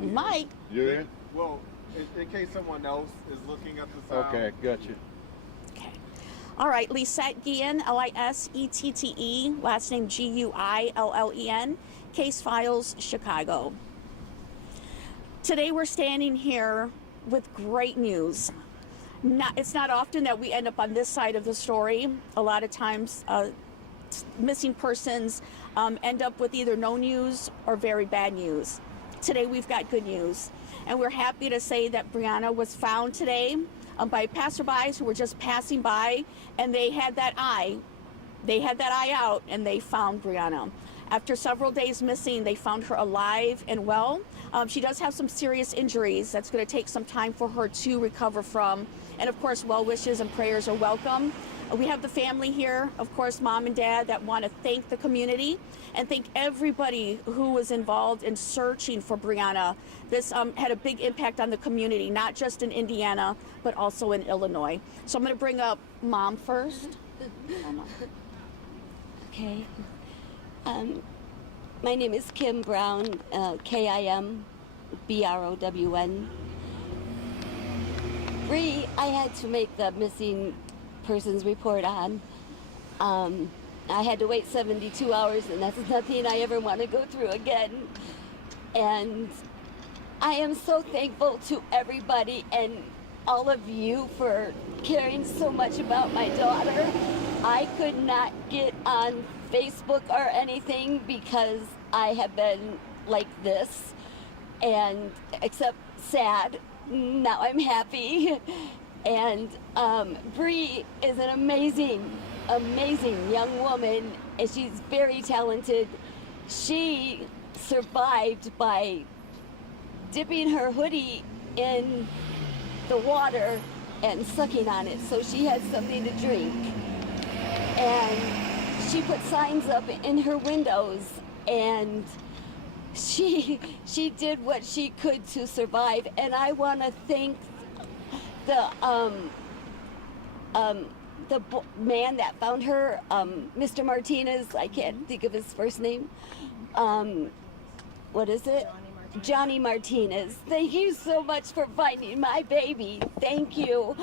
Mike. You there? Well, in case someone else is looking at the sound. Okay, gotcha. Okay. All right, Lisette Guillen, Lisettee, last name Guillen, Case Files, Chicago. Today we're standing here with great news. It's not often that we end up on this side of the story. A lot of times missing persons end up with either no news or very bad news. Today we've got good news, and we're happy to say that Brianna was found today by passerbys who were just passing by, and they had that eye out, and they found Brianna. After several days missing, they found her alive and well. She does have some serious injuries that's going to take some time for her to recover from. And of course, well wishes and prayers are welcome. We have the family here, of course, mom and dad, that want to thank the community and thank everybody who was involved in searching for Brianna. This had a big impact on the community, not just in Indiana, but also in Illinois. So I'm going to bring up mom first. Okay. My name is Kim Brown, Kim Brown. Bree, I had to make the missing persons report on. I had to wait 72 hours, and that's nothing I ever want to go through again. And I am so thankful to everybody and all of you for caring so much about my daughter. I could not get on Facebook or anything because I have been like this, and except sad. Now I'm happy. And Bree is an amazing young woman, and she's very talented. She survived by dipping her hoodie in the water and sucking on it so she had something to drink. And she put signs up in her windows, and she did what she could to survive. And I want to thank the man that found her, Mr. Martinez. I can't think of his first name. What is it? Johnny Martinez. Thank you so much for finding my baby. Thank you.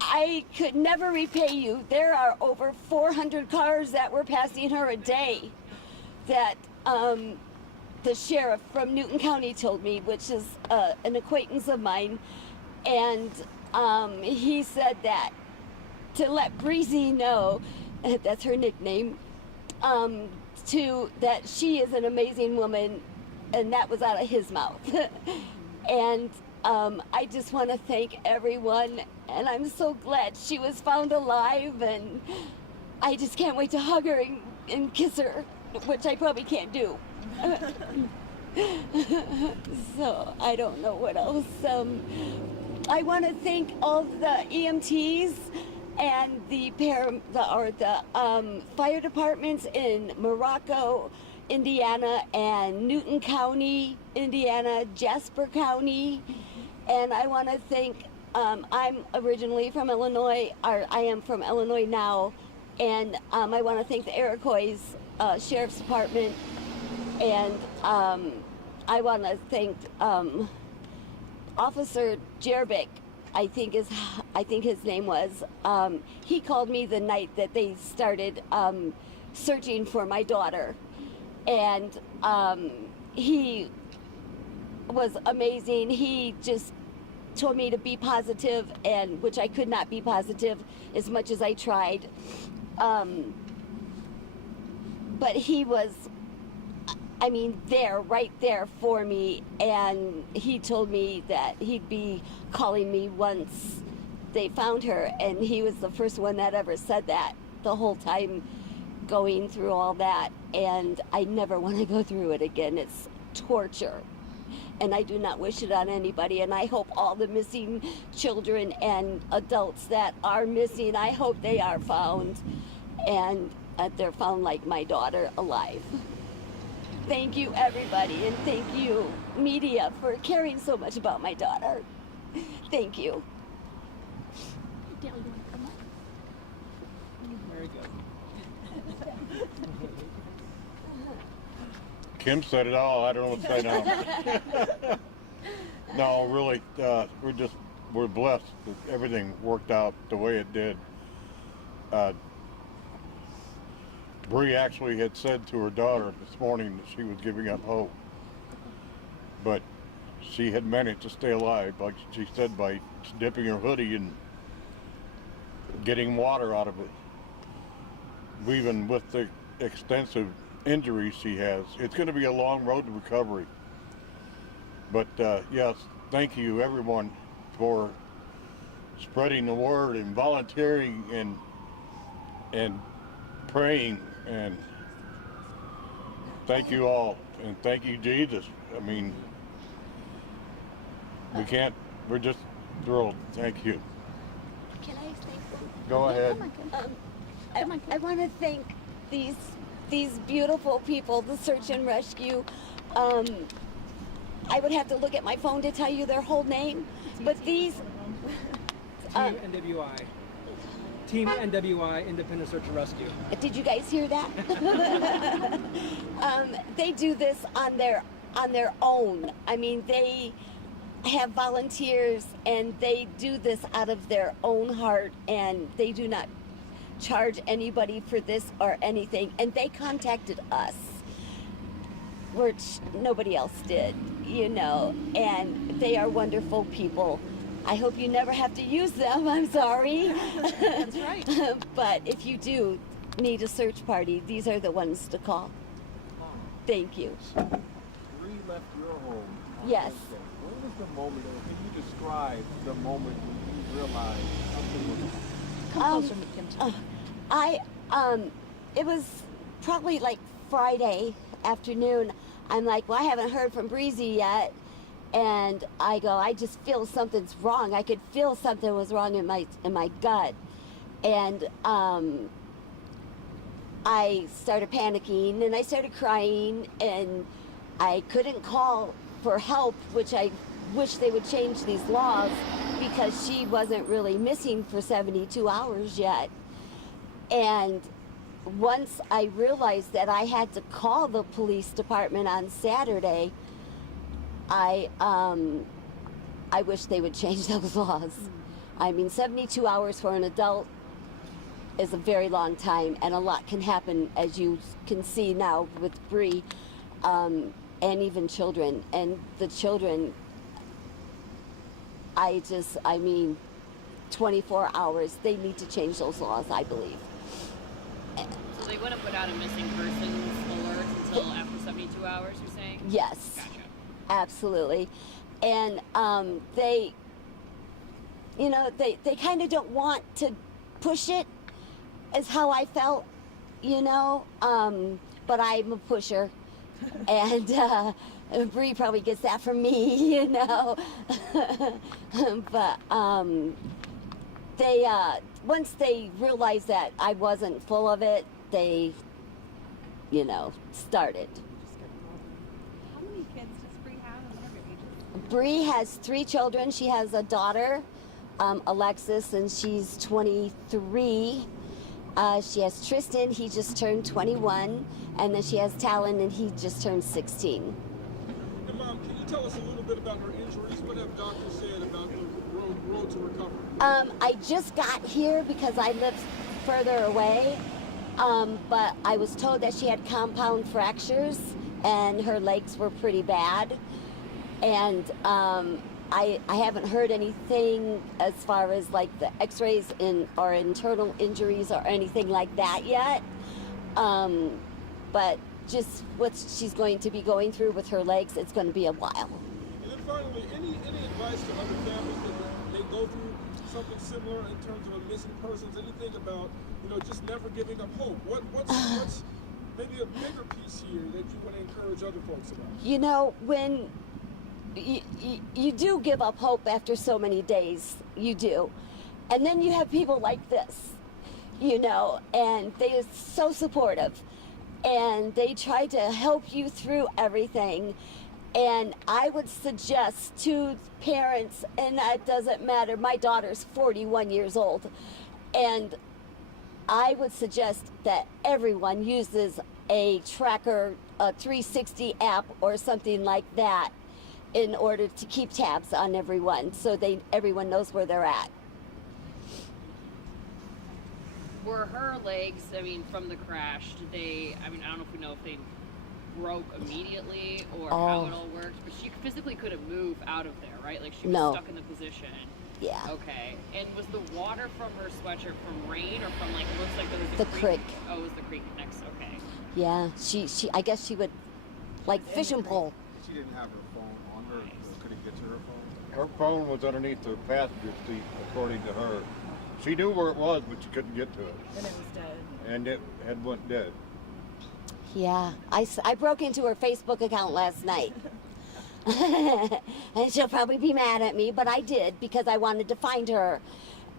I could never repay you. There are over 400 cars that were passing her a day that the sheriff from Newton County told me, which is an acquaintance of mine. And he said that to let Breezy know, that's her nickname, that she is an amazing woman, and that was out of his mouth. And I just want to thank everyone, and I'm so glad she was found alive, and I just can't wait to hug her and kiss her, which I probably can't do. So I don't know what else. I want to thank all the EMTs and the fire departments in Morocco, Indiana, and Newton County, Indiana, Jasper County. And I want to thank, I'm originally from Illinois, or I am from Illinois now, and I want to thank the Iroquois Sheriff's Department, and I want to thank Officer Jerbick, I think his name was. He called me the night that they started searching for my daughter, and he was amazing. He just told me to be positive, and which I could not be positive as much as I tried. But he was, I mean, right there for me, and he told me that he'd be calling me once they found her, and he was the first one that ever said that the whole time going through all that, and I never want to go through it again. It's torture, and I do not wish it on anybody, and I hope all the missing children and adults that are missing, I hope they are found, and they're found like my daughter, alive. Thank you, everybody, and thank you, media, for caring so much about my daughter. Thank you. Dale, you want to come up? Very good. Kim said it all. I don't know what to say now. No, really, we're blessed that everything worked out the way it did. Bree actually had said to her daughter this morning that she was giving up hope, but she had managed to stay alive, like she said, by dipping her hoodie and getting water out of it. Even with the extensive injuries she has, it's going to be a long road to recovery. But yes, thank you everyone for spreading the word and volunteering and praying, and thank you all, and thank you Jesus. I mean, we're just thrilled. Thank you. Can I say something? Go ahead. I want to thank these beautiful people, the search and rescue. I would have to look at my phone to tell you their whole name, but these Team NWI. Team NWI, Independent Search and Rescue. Did you guys hear that? They do this on their own. I mean, they have volunteers and they do this out of their own heart, and they do not charge anybody for this or anything. And they contacted us, which nobody else did, you know, and they are wonderful people. I hope you never have to use them. I'm sorry. That's right. But if you do need a search party, these are the ones to call. Thank you. Bree left your home. on Yes. Wednesday. What was the moment, or can you describe the moment when you realized something was wrong? Come closer, Kim. It was probably like Friday afternoon. I'm like, well, I haven't heard from Breezy yet. And I go, I just feel something's wrong. I could feel something was wrong in my gut. And I started panicking and I started crying, and I couldn't call for help, which I wish they would change these laws, because she wasn't really missing for 72 hours yet. And once I realized that I had to call the police department on Saturday, I wish they would change those laws. I mean, 72 hours for an adult is a very long time, and a lot can happen, as you can see now with Bree, and even children. And the children, I mean, 24 hours, they need to change those laws, I believe. So they wouldn't put out a missing persons alert until after 72 hours, you're saying? Yes. Gotcha. Absolutely. And they kind of don't want to push it, is how I felt, you know, but I'm a pusher, and Bree probably gets that from me, you know. But they once they realized that I wasn't full of it, they, you know, started. How many kids does Bree have, and what are their ages? Bree has 3 children. She has a daughter, Alexis, and she's 23. She has Tristan, he just turned 21, and then she has Talon, and he just turned 16. And Mom, can you tell us a little bit about her injuries? What have doctors said about the road to recovery? I just got here because I live further away, but I was told that she had compound fractures and her legs were pretty bad. And I haven't heard anything as far as like the x-rays or internal injuries or anything like that yet. But just what she's going to be going through with her legs, it's going to be a while. And then finally, any advice to other families that may go through something similar in terms of a missing persons? Anything about, you know, just never giving up hope? What's maybe a bigger piece here that you want to encourage other folks about? You know, when you do give up hope after so many days, you do. And then you have people like this, you know, and they are so supportive. And they try to help you through everything. And I would suggest to parents, and that doesn't matter, my daughter's 41 years old, and I would suggest that everyone uses a tracker, a 360 app or something like that in order to keep tabs on everyone so everyone knows where they're at. Were her legs, I mean, from the crash, did they, I mean, I don't know if we know if they broke immediately or how it all worked, but she physically couldn't move out of there, right? Like she was stuck in the position. Yeah. Okay. And was the water from her sweatshirt from rain or from, like, it looks like there was the creek? Oh, it was the creek next. Okay. Yeah, she I guess she would like fish and pole. She didn't have her phone on her, so couldn't get to her phone. Her phone was underneath the passenger seat, according to her. She knew where it was, but she couldn't get to it. And it was dead. And it had went dead. Yeah, I broke into her Facebook account last night. And she'll probably be mad at me, but I did because I wanted to find her.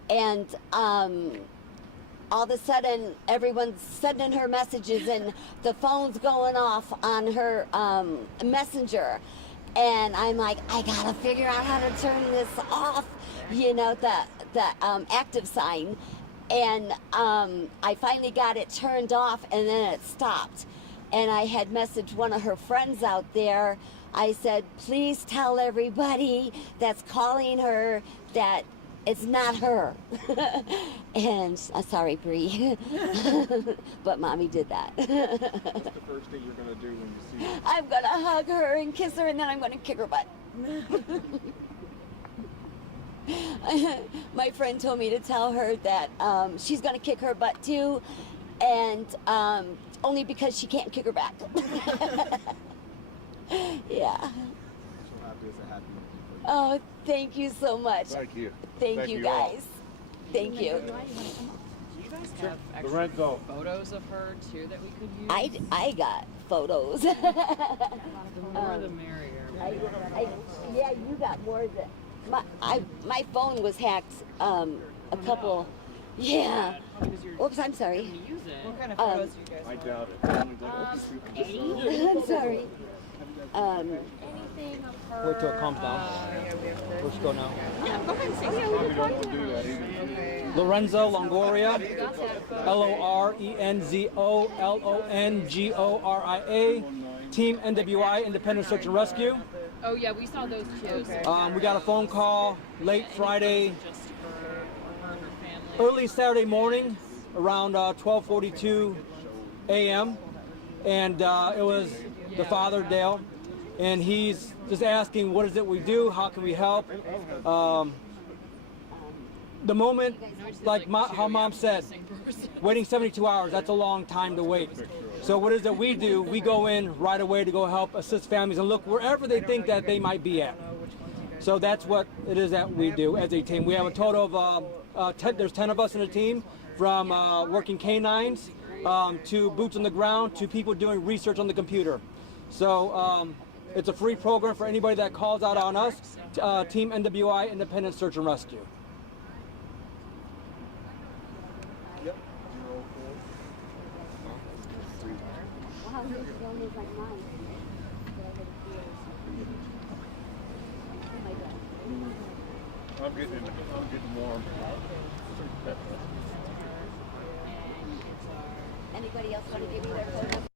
And all of a sudden, everyone's sending her messages and the phone's going off on her messenger. And I'm like, I gotta figure out how to turn this off, you know, the active sign. And I finally got it turned off and then it stopped. And I had messaged one of her friends out there. I said, please tell everybody that's calling her that it's not her. And sorry, Bree, but Mommy did that. What's the first thing you're gonna do when you see her? I'm gonna hug her and kiss her, and then I'm gonna kick her butt. My friend told me to tell her that she's gonna kick her butt too, and only because she can't kick her back. Yeah. So happy as a happy birthday. Oh, thank you so much. Thank you. Thank you all. guys. Thank you. Do you guys have extra Lorenzo. photos of her too that we could use? I got photos. The more the merrier. Yeah, you got more than my phone was hacked a couple. Yeah. Oops, I'm sorry. Can you use it? What kind of photos do you guys I want? doubt it. I'm sorry. Anything of her? Wait till it calms down. Let's go now. Yeah, go ahead and say Probably don't do that either. Lorenzo Longoria, LORENZO Team NWI, Independent Search and Rescue. Oh yeah, we saw those too. We got a phone call late Friday, Just for her and her family. early Saturday morning, around 12:42 a.m. And it was the father, Dale, and he's just asking, what is it we do? How can we help? The moment, like how Mom said, waiting 72 hours, that's a long time to wait. So what is it we do? We go in right away to go help assist families and look wherever they think that they might be at. So that's what it is that we do as a team. We have a total of, there's 10 of us in the team, from working canines to boots on the ground to people doing research on the computer. So it's a free program for anybody that calls out on us, Team NWI, Independent Search and Rescue. Yep. 04. Wow, this phone is like mine. I'm getting warm. Anybody else want to give me their phone number?